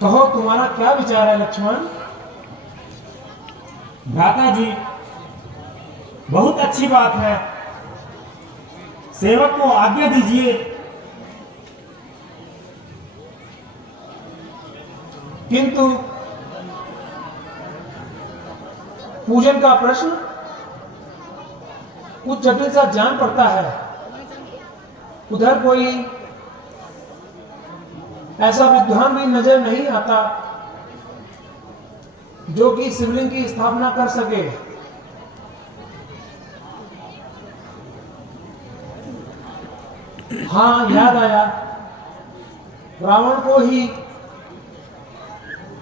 कहो तुम्हारा क्या विचार है लक्ष्मण? भ्राता जी, बहुत अच्छी बात है। सेवक को आज्ञा दीजिए। किंतु पूजन का प्रश्न कुछ जटिल सा जान पड़ता है। उधर कोई ऐसा विद्वान भी नजर नहीं आता जो कि शिवलिंग की स्थापना कर सके। हाँ, याद आया, रावण को ही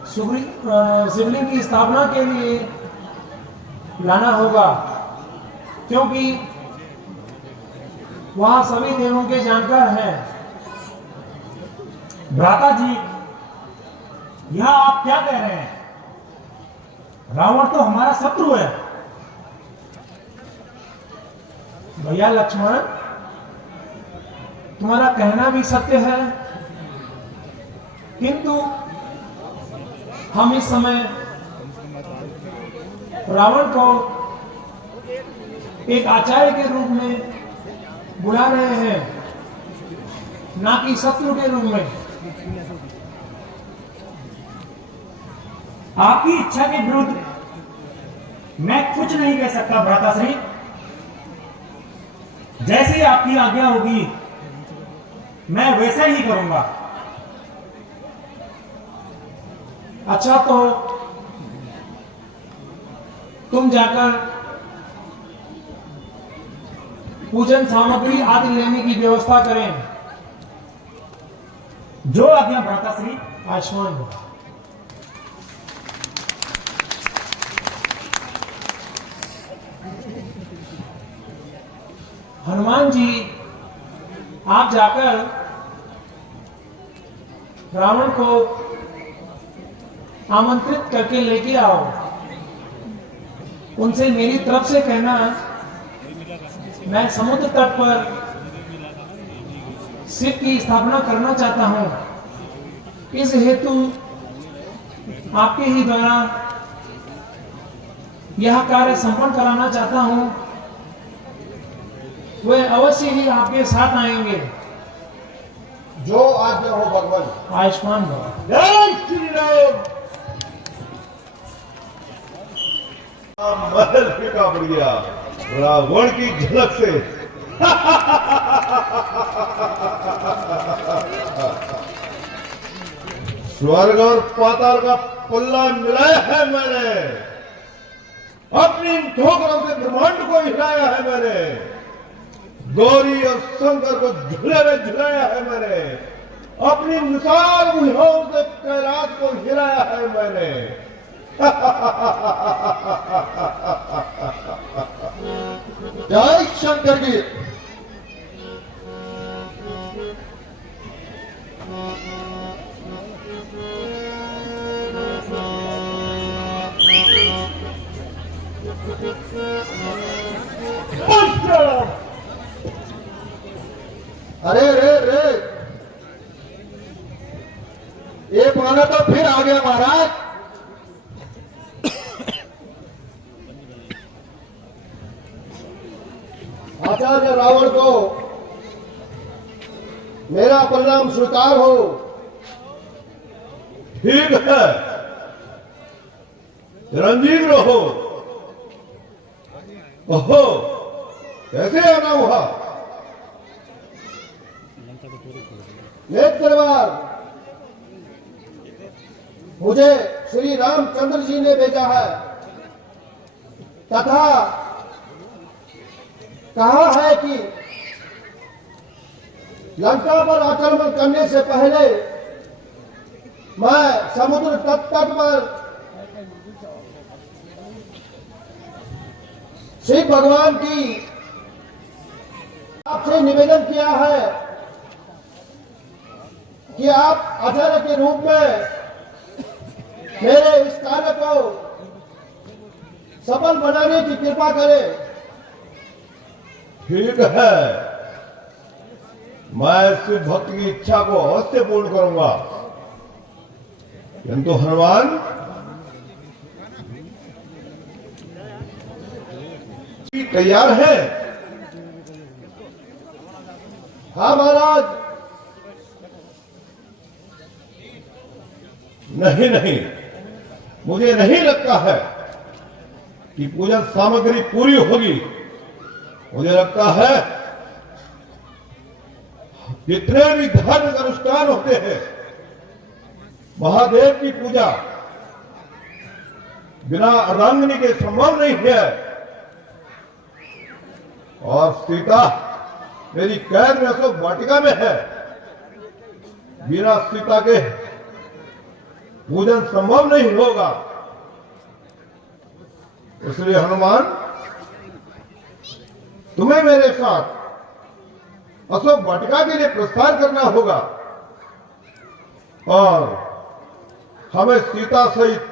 शिवलिंग की स्थापना के लिए लाना होगा, क्योंकि वहां सभी देवों के जानकार हैं। भ्राता जी, यह आप क्या कह रहे हैं? रावण तो हमारा शत्रु है। भैया लक्ष्मण, तुम्हारा कहना भी सत्य है, किंतु हम इस समय रावण को एक आचार्य के रूप में बुला रहे हैं, ना कि शत्रु के रूप में। आपकी इच्छा के विरुद्ध मैं कुछ नहीं कह सकता भ्राता श्री। जैसे आपकी आज्ञा होगी मैं वैसा ही करूंगा। अच्छा, तो तुम जाकर पूजन सामग्री आदि लेने की व्यवस्था करें। जो आज्ञा भ्राता श्री। आयुष्मान भव। हनुमान जी, आप जाकर रावण को आमंत्रित करके लेके आओ। उनसे मेरी तरफ से कहना, मैं समुद्र तट पर शिव की स्थापना करना चाहता हूं। इस हेतु आपके ही द्वारा यह कार्य संपन्न कराना चाहता हूं। वे अवश्य ही आपके साथ आएंगे। जो आज्ञा हो भगवान। आयुष्मान भव। जय श्री राम। महल फीका पड़ गया रावण की झलक से। स्वर्ग और पाताल का पल्ला मिलाया है मैंने। अपनी ठोकरों से ब्रह्मांड को हिलाया है मैंने। गौरी और शंकर को झूले में झुलाया है मैंने। अपनी मिसाल भुजाओं से कैलाश को हिलाया है मैंने। जय शंकर की। अरे रे रे, ये पाना तो फिर आ गया महाराज। आचार्य रावण को मेरा परिणाम स्वीकार हो। ठीक है, रंजीत रहो। ओहो, कैसे आना हुआ? नेत्र दरबार मुझे श्री रामचंद्र जी ने भेजा है, तथा कहा है कि लंका पर आक्रमण करने से पहले मैं समुद्र तट पर शिव भगवान की आपसे निवेदन किया है कि आप आचार्य के रूप में मेरे इस कार्य को सफल बनाने की कृपा करें। ठीक है, मैं शिव भक्त की इच्छा को अवश्य पूर्ण करूंगा। किंतु हनुमान तैयार है? हाँ महाराज। नहीं नहीं, मुझे नहीं लगता है कि पूजन सामग्री पूरी होगी। मुझे लगता है जितने भी धार्मिक अनुष्ठान होते हैं, महादेव की पूजा बिना अर्धांगिनी के संभव नहीं है। और सीता मेरी कैद में अशोक वाटिका में है, बिना सीता के पूजन संभव नहीं होगा। इसलिए हनुमान, तुम्हें मेरे साथ अशोक वाटिका के लिए प्रस्थान करना होगा और हमें सीता सहित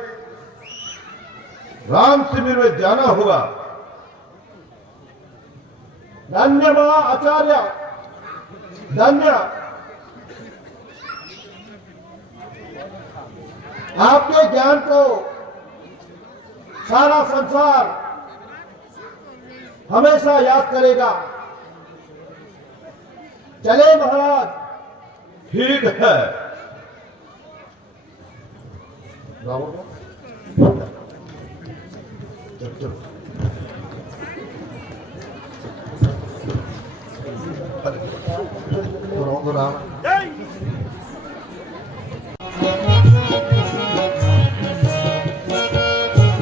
राम शिविर में जाना होगा। धन्य महा आचार्य, धन्य। आपके ज्ञान को सारा संसार हमेशा याद करेगा। चले महाराज। ठीक है। चलो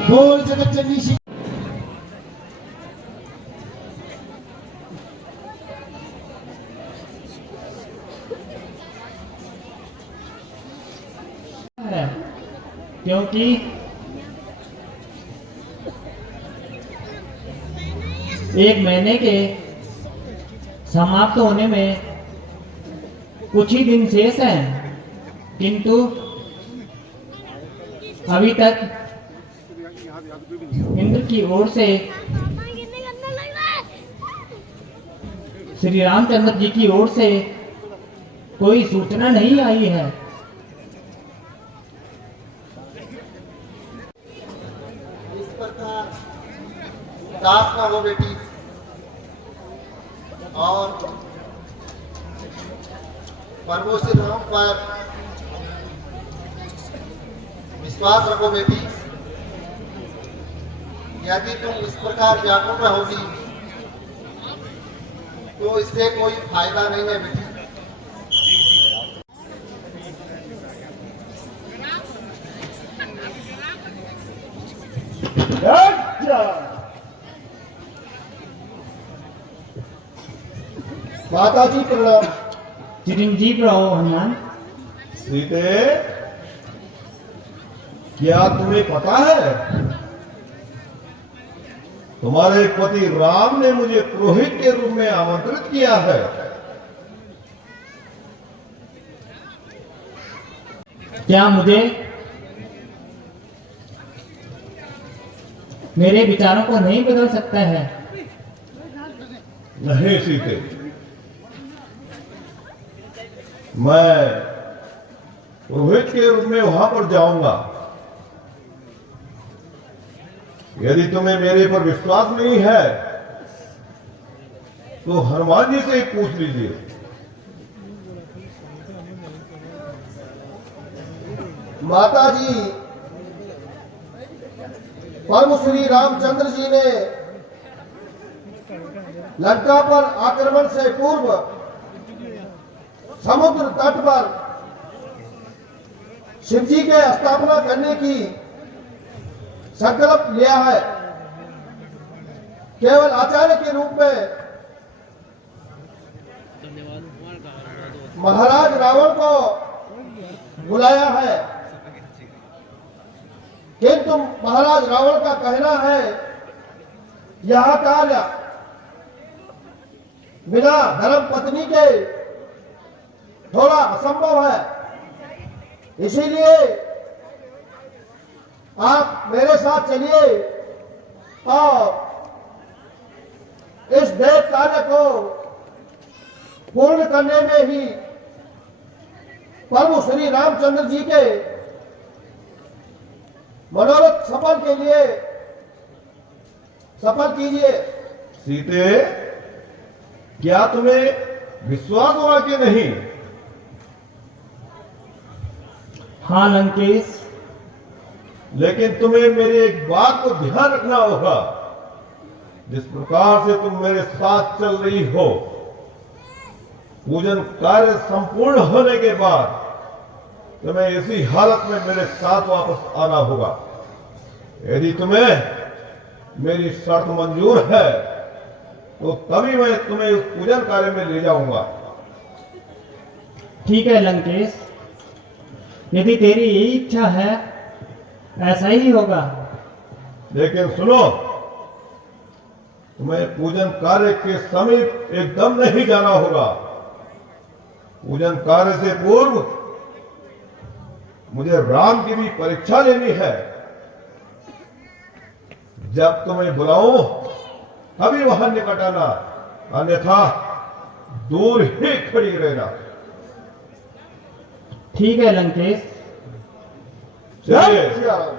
बोल जगत जननी श्री क्योंकि एक महीने के समाप्त होने में कुछ ही दिन शेष हैं, किंतु अभी तक इंद्र की ओर से श्री रामचंद्र जी की ओर से कोई सूचना नहीं आई है। इस प्रकार उदास ना हो बेटी, और प्रभु श्री राम पर विश्वास रखो बेटी। यदि तुम इस प्रकार व्याकुल रहोगी तो इससे कोई फायदा नहीं है बेटी। माता जी प्रणाम। चिरंजीव रहो हनुमान। सीते, क्या तुम्हें पता है तुम्हारे पति राम ने मुझे पुरोहित के रूप में आमंत्रित किया है? क्या मुझे मेरे विचारों को नहीं बदल सकता है? नहीं सीते, मैं पुरोहित के रूप में वहां पर जाऊंगा। यदि तुम्हें मेरे पर विश्वास नहीं है तो हनुमान जी से ही पूछ लीजिए। माता जी, प्रभु श्री रामचंद्र जी ने लंका पर आक्रमण से पूर्व समुद्र तट पर शिव जी के स्थापना करने की संकल्प लिया है। केवल आचार्य के रूप में महाराज रावण को बुलाया है, किंतु महाराज रावण का कहना है यह कार्य बिना धर्म पत्नी के थोड़ा असंभव है। इसीलिए आप मेरे साथ चलिए और इस देव कार्य को पूर्ण करने में ही प्रभु श्री रामचंद्र जी के मनोरथ सफल कीजिए। सीते, क्या तुम्हें विश्वास हुआ कि नहीं? हाँ लंकेश, लेकिन तुम्हें मेरी एक बात को ध्यान रखना होगा। जिस प्रकार से तुम मेरे साथ चल रही हो, पूजन कार्य संपूर्ण होने के बाद तुम्हें इसी हालत में मेरे साथ वापस आना होगा। यदि तुम्हें मेरी शर्त मंजूर है तो तभी मैं तुम्हें उस पूजन कार्य में ले जाऊंगा। ठीक है लंकेश, यदि तेरी यही इच्छा है ऐसा ही होगा। लेकिन सुनो, तुम्हें पूजन कार्य के समीप एकदम नहीं जाना होगा। पूजन कार्य से पूर्व मुझे राम की भी परीक्षा लेनी है। जब तुम्हें बुलाऊं तभी वहां निकट आना, अन्यथा दूर ही खड़ी रहना। ठीक है लंकेश। चलिए। सिया राम।